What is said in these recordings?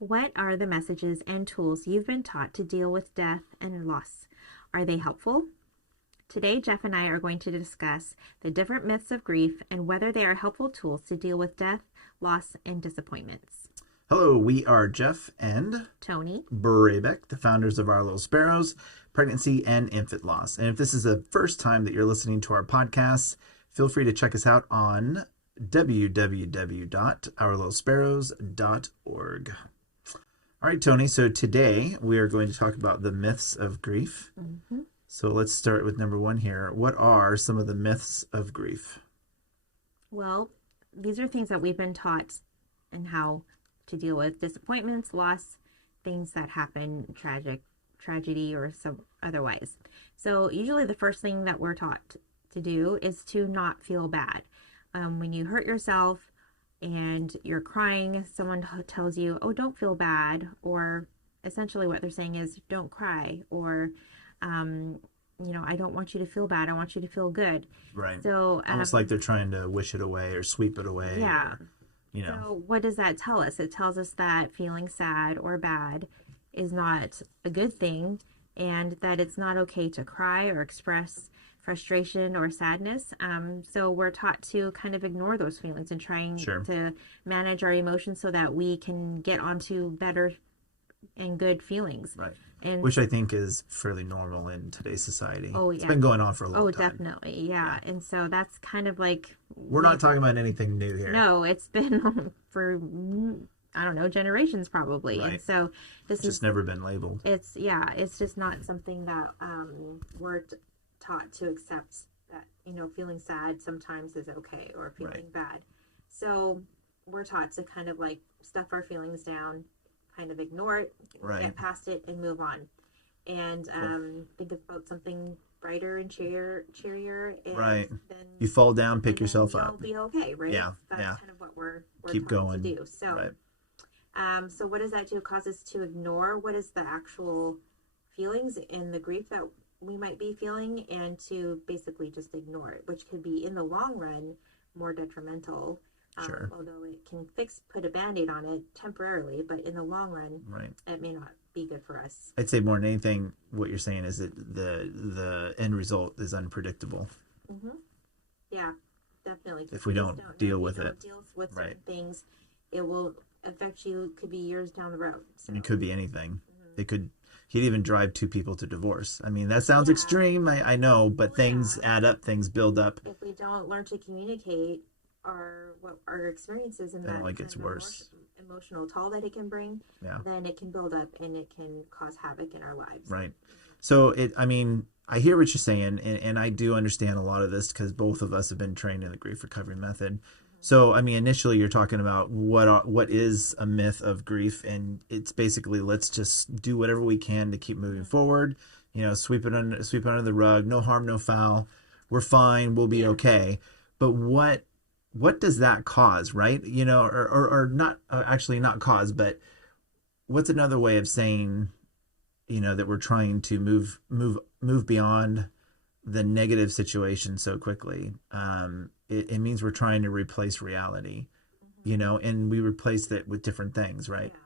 What are the messages and tools you've been taught to deal with death and loss? Are they helpful? Today, Jeff and I are going to discuss the different myths of grief and whether they are helpful tools to deal with death, loss, and disappointments. Hello, we are Jeff and Tony Brabeck, the founders of Our Little Sparrows, Pregnancy and Infant Loss. And if this is the first time that you're listening to our podcast, feel free to check us out on www.ourlittlesparrows.org. All right, Tony, so today we are going to talk about the myths of grief. Mm-hmm. So let's start with number one here. What are some of the myths of grief? Well, these are things that we've been taught and how to deal with disappointments, loss, things that happen, tragedy, or some otherwise. So usually the first thing that we're taught to do is to not feel bad. When you hurt yourself and you're crying, someone tells you, oh, don't feel bad. Or essentially what they're saying is, don't cry. Or, I don't want you to feel bad. I want you to feel good. Right. So almost like they're trying to wish it away or sweep it away. Yeah. Or, So what does that tell us? It tells us that feeling sad or bad is not a good thing, and that it's not okay to cry or express frustration or sadness. So we're taught to kind of ignore those feelings and trying to manage our emotions so that we can get onto better and good feelings. Right. And which I think is fairly normal in today's society. Oh, yeah. It's been going on for a long time. Oh, definitely. Yeah. And so that's kind of like... We're not talking about anything new here. No, it's been for, I don't know, generations probably. Right. And so it's just never been labeled. It's just not something that we're taught to accept, that, feeling sad sometimes is okay, or feeling bad. So we're taught to kind of like stuff our feelings down, kind of ignore it, get past it, and move on. And think about something brighter and cheerier. And then you fall down, pick yourself up. You'll be okay, right? Yeah. That's kind of what we're keep taught going to do. So, so what does that do? It causes us to ignore what is the actual feelings and the grief that we might be feeling, and to basically just ignore it, which could be in the long run more detrimental. Although it can put a Band-Aid on it temporarily, but in the long run, it may not be good for us. I'd say more than anything, what you're saying is that the end result is unpredictable. Mm-hmm. Yeah, definitely. If we don't deal with certain things, it will affect you. Could be years down the road. So. It could be anything. Mm-hmm. He'd even drive two people to divorce. I mean, that sounds extreme, I know, but things add up, things build up. If we don't learn to communicate what our experiences, and that it gets worse, emotional toll that it can bring, then it can build up and it can cause havoc in our lives. Right. So I hear what you're saying, and I do understand a lot of this because both of us have been trained in the grief recovery method. Mm-hmm. So initially you're talking about what is a myth of grief, and it's basically, let's just do whatever we can to keep moving forward. Sweep it under the rug. No harm, no foul. We're fine. We'll be okay. But what does that cause, right? Or not, actually not cause, but what's another way of saying, that we're trying to move beyond the negative situation so quickly? It means we're trying to replace reality, and we replace that with different things, right? Yeah.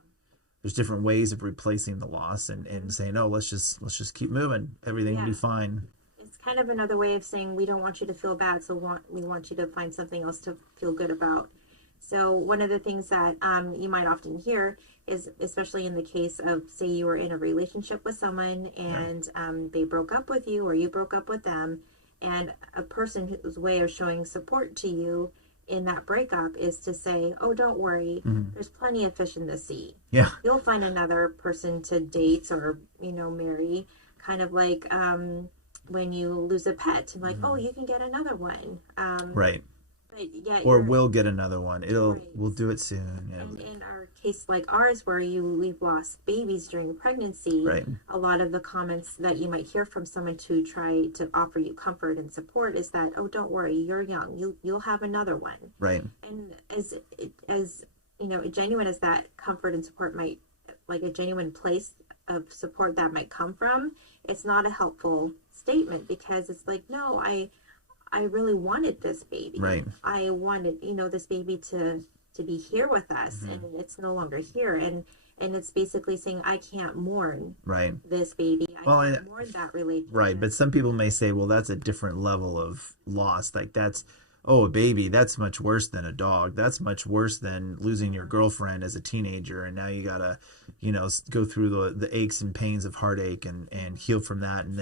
There's different ways of replacing the loss and saying, oh, let's just keep moving. Everything will be fine. Kind of another way of saying we don't want you to feel bad, so we want you to find something else to feel good about. So one of the things that you might often hear is, especially in the case of, say, you were in a relationship with someone and they broke up with you, or you broke up with them, and a person whose way of showing support to you in that breakup is to say, oh, don't worry, there's plenty of fish in the sea. Yeah, you'll find another person to date or marry. Kind of like when you lose a pet, I'm like, oh, you can get another one. Right. But or we'll get another one. We'll do it soon. Yeah. And in our case like ours, where we've lost babies during pregnancy, a lot of the comments that you might hear from someone to try to offer you comfort and support is that, oh, don't worry, you're young, you'll have another one. Right. And as genuine as that comfort and support might, like a genuine place of support that might come from, it's not a helpful statement, because it's like, no, I really wanted this baby. Right. I wanted, this baby to to be here with us, and it's no longer here, and it's basically saying I can't mourn Right. this baby. Well, I can't mourn that relationship. Right, but some people may say, well, that's a different level of loss. Like that's, oh, a baby, that's much worse than a dog. That's much worse than losing your girlfriend as a teenager, and now you gotta, go through the aches and pains of heartache and heal from that, and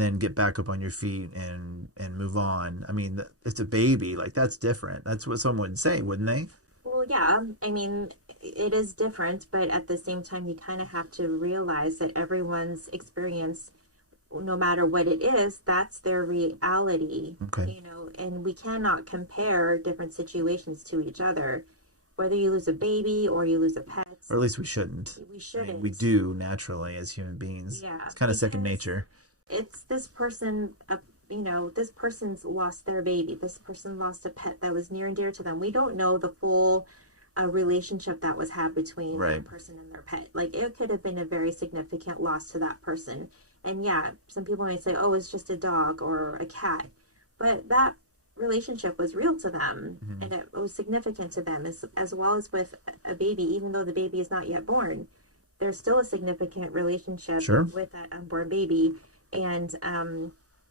then get back up on your feet and move on. I mean, it's a baby, like that's different. That's what someone would say, wouldn't they? Well, yeah, I mean, it is different, but at the same time, you kind of have to realize that everyone's experience, no matter what it is, that's their reality, Okay. And we cannot compare different situations to each other. Whether you lose a baby or you lose a pet, Or at least we shouldn't. we I shouldn't. mean, we do naturally as human beings. Yeah, It's kind of second because nature. it's this person, this person's lost their baby. This person lost a pet that was near and dear to them. We don't know the full relationship that was had between Right. that person and their pet. Like, it could have been a very significant loss to that person. And yeah, some people may say, oh, it's just a dog or a cat. But that relationship was real to them, and it was significant to them, as well as with a baby. Even though the baby is not yet born, there's still a significant relationship Sure. with that unborn baby. And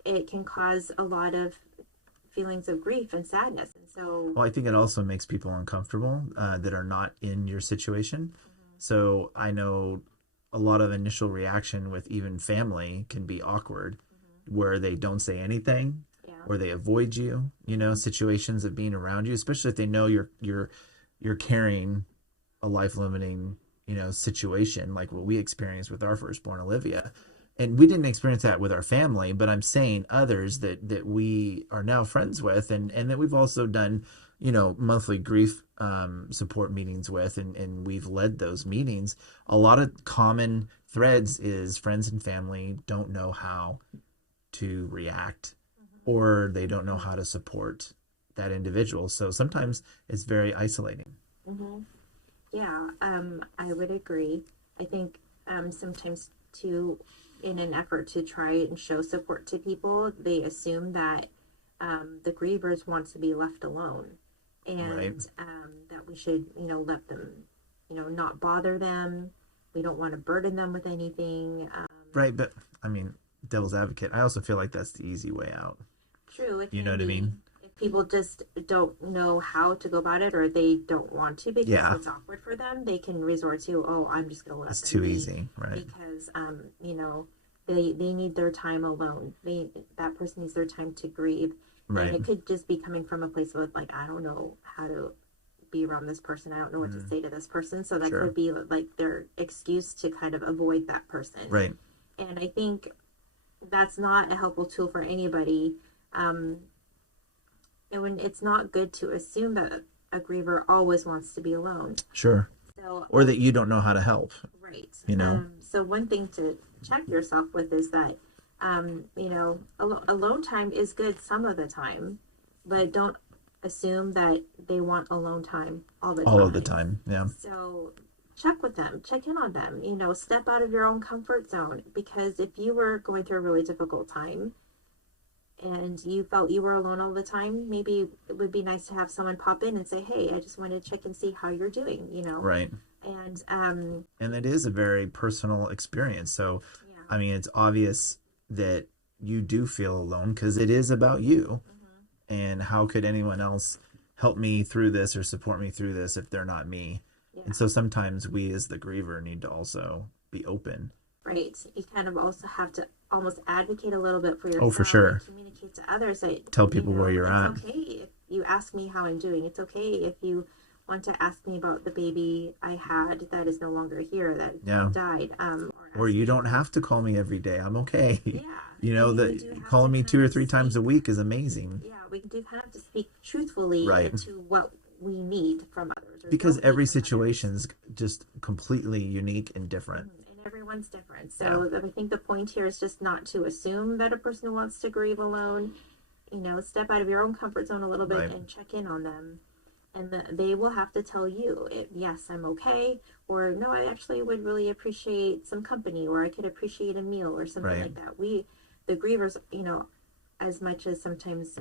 it can cause a lot of feelings of grief and sadness. And so, Well, I think it also makes people uncomfortable that are not in your situation. So I know a lot of initial reaction with even family can be awkward, where they don't say anything yeah, or they avoid you. Situations of being around you, especially if they know you're carrying a life limiting situation like what we experienced with our firstborn Olivia. And we didn't experience that with our family, but I'm saying others that we are now friends with, and that we've also done, monthly grief support meetings with, and we've led those meetings. A lot of common threads is friends and family don't know how to react, or they don't know how to support that individual. So sometimes it's very isolating. yeah, I would agree. I think sometimes too, in an effort to try and show support to people, they assume that the grievers want to be left alone, and Right. that we should, let them, not bother them. We don't want to burden them with anything. Right, but I mean, devil's advocate, I also feel like that's the easy way out. True, it You know can what I be. mean? If people just don't know how to go about it, or they don't want to because Yeah. it's awkward for them, they can resort to, oh, I'm just going to let It's them too be. easy, right? Because they need their time alone. That person needs their time to grieve. Right. And it could just be coming from a place of like, I don't know how to be around this person. I don't know what to say to this person. So that Sure. could be like their excuse to kind of avoid that person. Right. And I think that's not a helpful tool for anybody. And when it's not good to assume that a griever always wants to be alone. Sure. So, Or that you don't know how to help. right. know? So one thing to check yourself with is that, alone time is good some of the time, but don't assume that they want alone time all the time. All of the time. Yeah. So check with them, check in on them, step out of your own comfort zone, because if you were going through a really difficult time and you felt you were alone all the time, maybe it would be nice to have someone pop in and say, hey, I just wanted to check and see how you're doing, Right. And And it is a very personal experience. So, yeah. I mean, it's obvious that you do feel alone because it is about you. And how could anyone else help me through this or support me through this if they're not me? Yeah. And so sometimes we as the griever need to also be open. Right. You kind of also have to almost advocate a little bit for yourself. Oh, for sure. And communicate to others that Tell people where you're at. It's okay if you ask me how I'm doing. It's okay if you want to ask me about the baby I had that is no longer here, that Yeah. died. Or you don't have to call me every day. I'm okay. Yeah. You know, I mean, we that do have calling to me kind 2 or of 3 times a speak- week is amazing. Yeah, we do kind of have to speak truthfully Right. into what we need from others. Or Because don't need every from others. situation is just completely unique and different. And everyone's different. So I think the point here is just not to assume that a person wants to grieve alone. Step out of your own comfort zone a little bit Right. and check in on them. And they will have to tell you, yes, I'm okay, or no, I actually would really appreciate some company, or I could appreciate a meal or something Right. like that. The grievers, as much as sometimes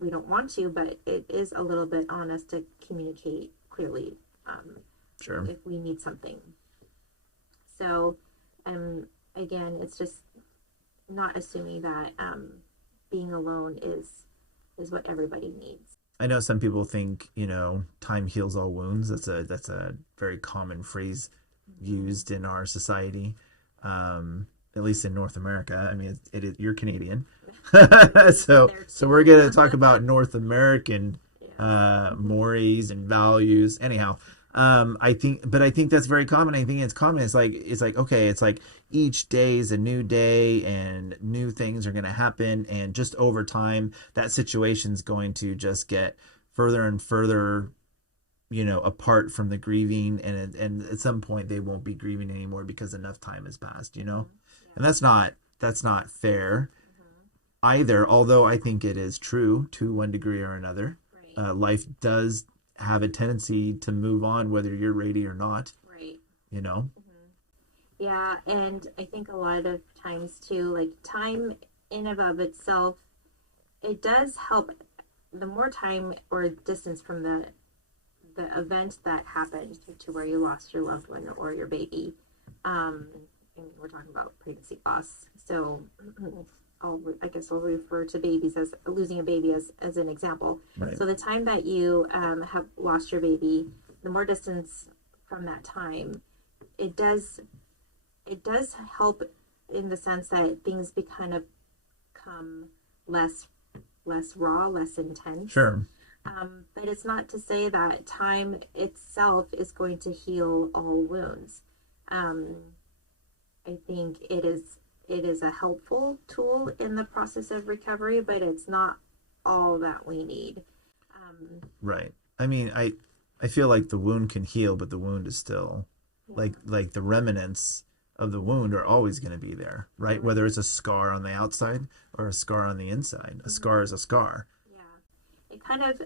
we don't want to, but it is a little bit on us to communicate clearly Sure. if we need something. So, again, it's just not assuming that being alone is what everybody needs. I know some people think, time heals all wounds. That's a very common phrase used in our society, at least in North America. I mean, you're Canadian, so we're gonna talk about North American mores and values. Anyhow, I think that's very common. I think it's common. It's like okay, it's like each day is a new day and new things are going to happen, and just over time that situation's going to just get further and further, apart from the grieving, and at some point they won't be grieving anymore because enough time has passed, and that's not fair either, although I think it is true to one degree or another. Right. Life does have a tendency to move on whether you're ready or not. Right. Yeah, and I think a lot of times too, like time in and of itself, it does help. The more time or distance from the event that happened to where you lost your loved one or your baby, and we're talking about pregnancy loss, so I guess I'll refer to babies as losing a baby as an example. right. So the time that you have lost your baby, the more distance from that time, it does help in the sense that things become less raw, less intense. Sure. But it's not to say that time itself is going to heal all wounds. I think it is a helpful tool in the process of recovery, but it's not all that we need. Right. I mean, I feel like the wound can heal, but the wound is still like the remnants of the wound are always going to be there, right? Mm-hmm. Whether it's a scar on the outside or a scar on the inside. Mm-hmm. A scar is a scar. Yeah. It kind of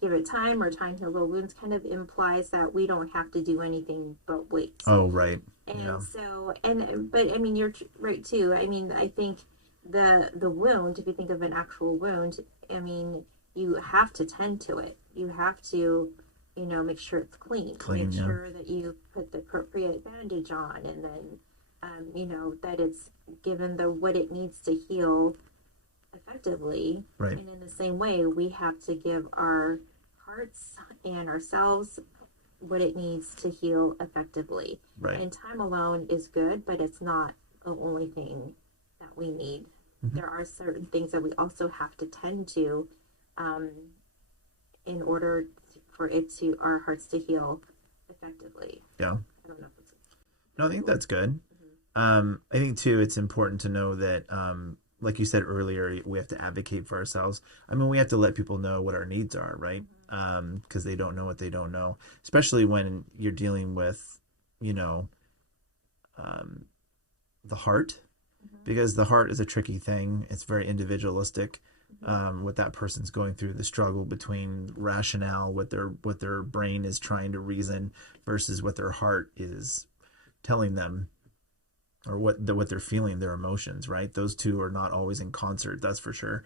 give it time or time to heal wounds kind of implies that we don't have to do anything but wait. Oh, right. And yeah. So, but I mean, you're right too. I mean, I think the wound, if you think of an actual wound, I mean, you have to tend to it. You have to, make sure it's clean. Make sure that you put the appropriate bandage on, and then, that it's given what it needs to heal effectively. Right. And in the same way, we have to give our hearts and ourselves what it needs to heal effectively. Right. And time alone is good, but it's not the only thing that we need. Mm-hmm. There are certain things that we also have to tend to in order for our hearts to heal effectively. Yeah. I don't know if it's... No, I think that's good. Mm-hmm. I think too, it's important to know that, like you said earlier, we have to advocate for ourselves. I mean, we have to let people know what our needs are, right? Because they don't know what they don't know, especially when you're dealing with, the heart, because the heart is a tricky thing. It's very individualistic. What that person's going through, the struggle between rationale, what their brain is trying to reason versus what their heart is telling them, or what they're feeling, their emotions, right? Those two are not always in concert, that's for sure.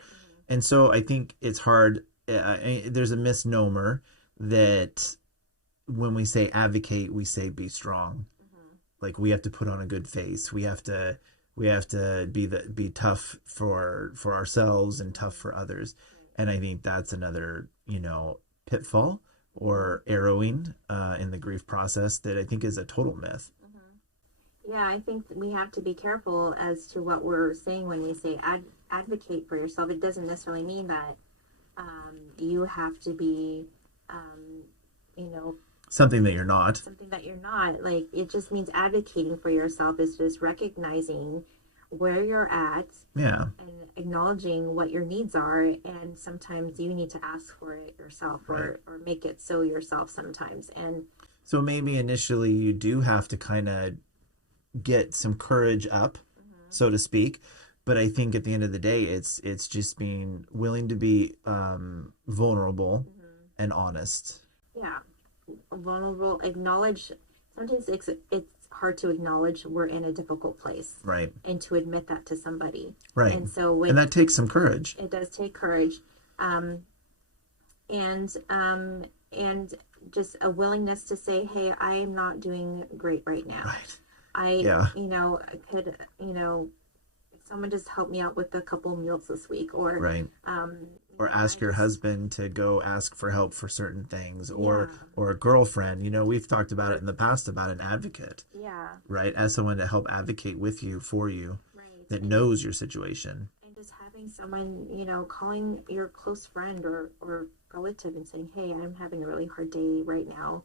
And so I think it's hard. There's a misnomer that when we say advocate, we say be strong. Like we have to put on a good face. We have to be tough for ourselves and tough for others. And I think that's another, pitfall or arrowing in the grief process that I think is a total myth. Yeah, I think we have to be careful as to what we're saying when we say advocate for yourself. It doesn't necessarily mean that you have to be, something that you're not. Something that you're not. Like, it just means advocating for yourself is just recognizing where you're at. Yeah. And acknowledging what your needs are. And sometimes you need to ask for it yourself, or make it so yourself sometimes. And so maybe initially you do have to kind of get some courage up, so to speak. But I think at the end of the day, it's just being willing to be vulnerable and honest. Yeah. Vulnerable, acknowledge. Sometimes it's hard to acknowledge we're in a difficult place, right? And to admit that to somebody, right? And so and that takes some courage. It does take courage, and just a willingness to say, hey, I am not doing great right now. Right. I, Yeah. could, someone just help me out with a couple meals this week, or, Right. Or ask your husband to go ask for help for certain things, or Yeah. or a girlfriend. We've talked about it in the past about an advocate, Yeah. right? As someone to help advocate with you, for you, Right. that knows your situation. And just having someone, calling your close friend or relative and saying, hey, I'm having a really hard day right now.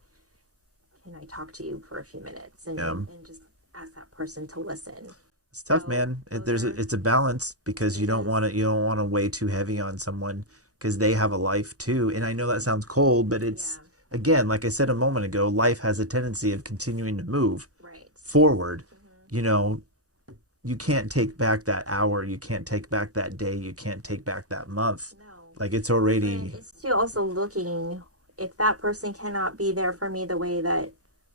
Can I talk to you for a few minutes? And just ask that person to listen. It's tough, man. It's a balance, because you don't want to weigh too heavy on someone, because they have a life too. And I know that sounds cold, but it's, again, like I said a moment ago, life has a tendency of continuing to move forward. You can't take back that hour, you can't take back that day, you can't take back that month. No. Like, it's already. And it's too also looking, if that person cannot be there for me the way that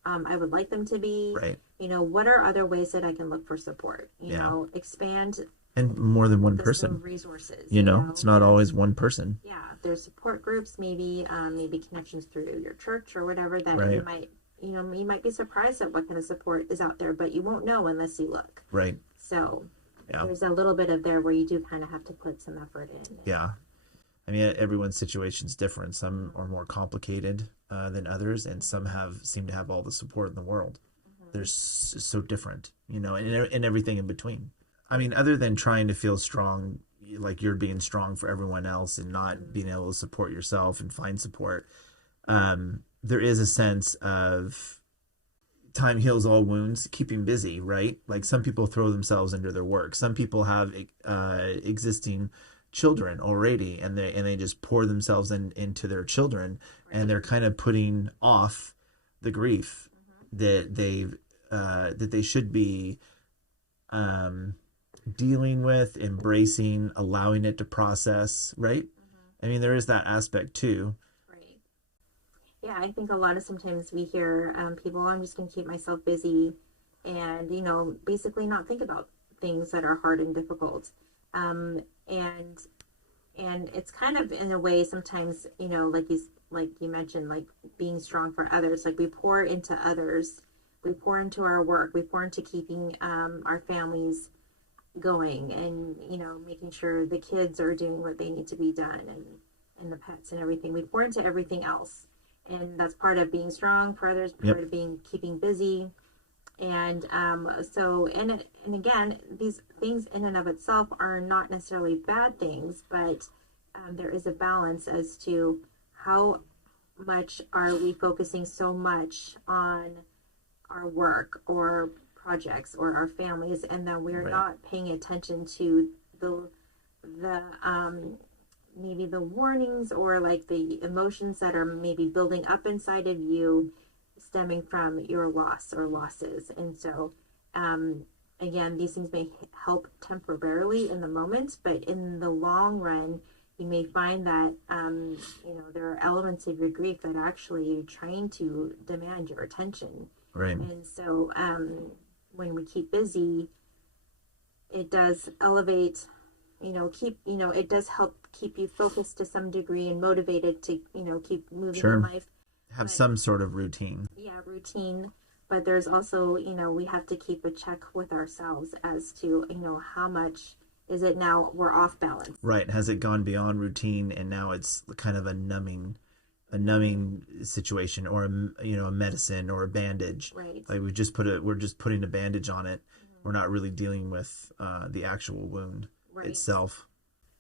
I would like them to be. Right. What are other ways that I can look for support? Expand. And more than one person. Resources. It's not always one person. Yeah, there's support groups, maybe connections through your church or whatever that Right. you might be surprised at what kind of support is out there, but you won't know unless you look. Right. So Yeah. there's a little bit of there where you do kind of have to put some effort in. Yeah. I mean, everyone's situation is different. Some are more complicated than others, and some seem to have all the support in the world. They're so different, and everything in between. I mean, other than trying to feel strong, like you're being strong for everyone else and not being able to support yourself and find support, there is a sense of time heals all wounds, keeping busy, right? Like, some people throw themselves into their work. Some people have existing children already, and they just pour themselves into their children, and they're kind of putting off the grief that they should be dealing with, embracing, allowing it to process, right? I mean, there is that aspect too. Right. Yeah, I think a lot of sometimes we hear people, I'm just going to keep myself busy and, basically not think about things that are hard and difficult. And it's kind of, in a way, sometimes, like you mentioned, like being strong for others. Like, we pour into others, we pour into our work, we pour into keeping our families going, and making sure the kids are doing what they need to be done, and the pets and everything. We pour into everything else, and that's part of being strong for others, part of keeping busy. And and again, these things in and of itself are not necessarily bad things, but there is a balance as to how much are we focusing so much on our work or projects or our families, and then we're not paying attention to the maybe the warnings or like the emotions that are maybe building up inside of you, stemming from your loss or losses. And so again, these things may help temporarily in the moment, but in the long run, you may find that there are elements of your grief that actually are trying to demand your attention. Right. And so when we keep busy, it does elevate, it does help keep you focused to some degree and motivated to, keep moving in life. Have some sort of routine. Yeah, routine. But there's also, we have to keep a check with ourselves as to, how much is it now we're off balance. Right. Has it gone beyond routine, and now it's kind of a numbing situation, or a medicine or a bandage. Right. Like, we're just putting a bandage on it. We're not really dealing with the actual wound itself.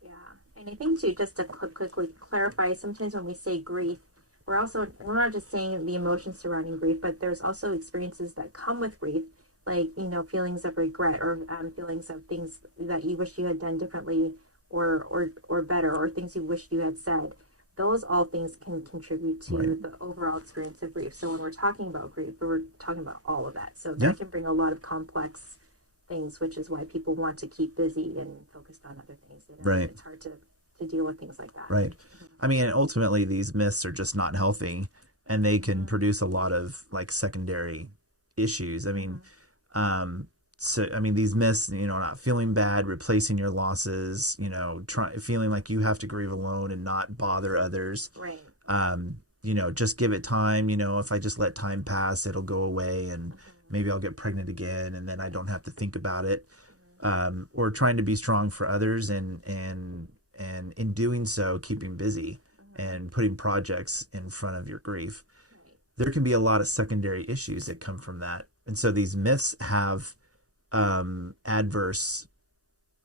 Yeah. And I think too, just to quickly clarify, sometimes when we say grief, we're not just saying the emotions surrounding grief, but there's also experiences that come with grief, like, feelings of regret, or feelings of things that you wish you had done differently or better, or things you wish you had said. Those all things can contribute to the overall experience of grief. So when we're talking about grief, we're talking about all of that. So that can bring a lot of complex things, which is why people want to keep busy and focused on other things. It's hard to deal with things like that. Right. I mean, ultimately, these myths are just not healthy, and they can produce a lot of like secondary issues. I mean, these myths, not feeling bad, replacing your losses, feeling like you have to grieve alone and not bother others. Right. just give it time. If I just let time pass, it'll go away, and maybe I'll get pregnant again, and then I don't have to think about it. Or trying to be strong for others, and in doing so, keeping busy and putting projects in front of your grief. There can be a lot of secondary issues that come from that. And so these myths have adverse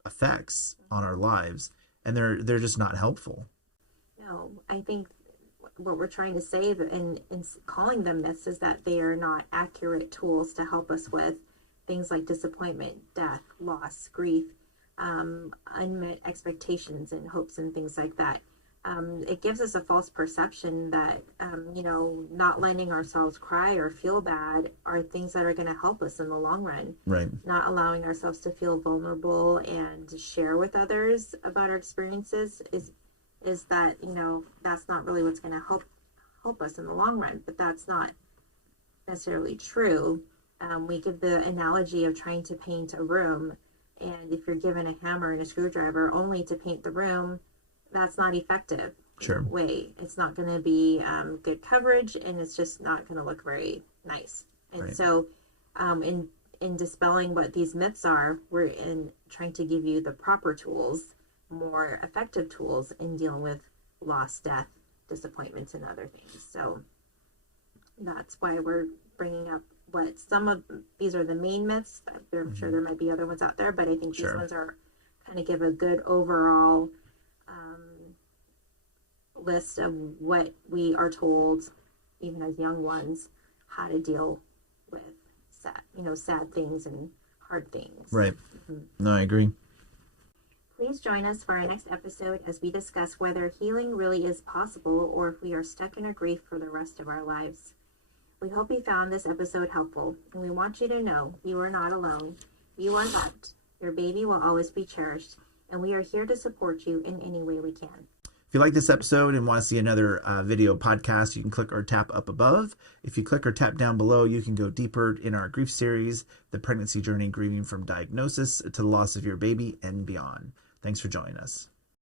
effects on our lives, and they're just not helpful. No, I think what we're trying to say in calling them myths is that they are not accurate tools to help us with things like disappointment, death, loss, grief, unmet expectations and hopes and things like that. It gives us a false perception that, not letting ourselves cry or feel bad are things that are going to help us in the long run. Right. Not allowing ourselves to feel vulnerable and to share with others about our experiences is that, that's not really what's going to help us in the long run. But that's not necessarily true. We give the analogy of trying to paint a room, and if you're given a hammer and a screwdriver only to paint the room, that's not effective. Sure. Way. It's not going to be good coverage, and it's just not going to look very nice. And right. So in dispelling what these myths are, we're in trying to give you the proper tools, more effective tools in dealing with loss, death, disappointments, and other things. So that's why we're bringing up what some of these are the main myths. I'm sure there might be other ones out there, but I think these ones are kind of give a good overall list of what we are told, even as young ones, how to deal with sad things and hard things. Right. No, I agree. Please join us for our next episode as we discuss whether healing really is possible or if we are stuck in our grief for the rest of our lives. We hope you found this episode helpful, and we want you to know you are not alone. You are loved. Your baby will always be cherished, and we are here to support you in any way we can. If you like this episode and want to see another video podcast, you can click or tap up above. If you click or tap down below, you can go deeper in our grief series, The Pregnancy Journey, Grieving from Diagnosis to the Loss of Your Baby and Beyond. Thanks for joining us.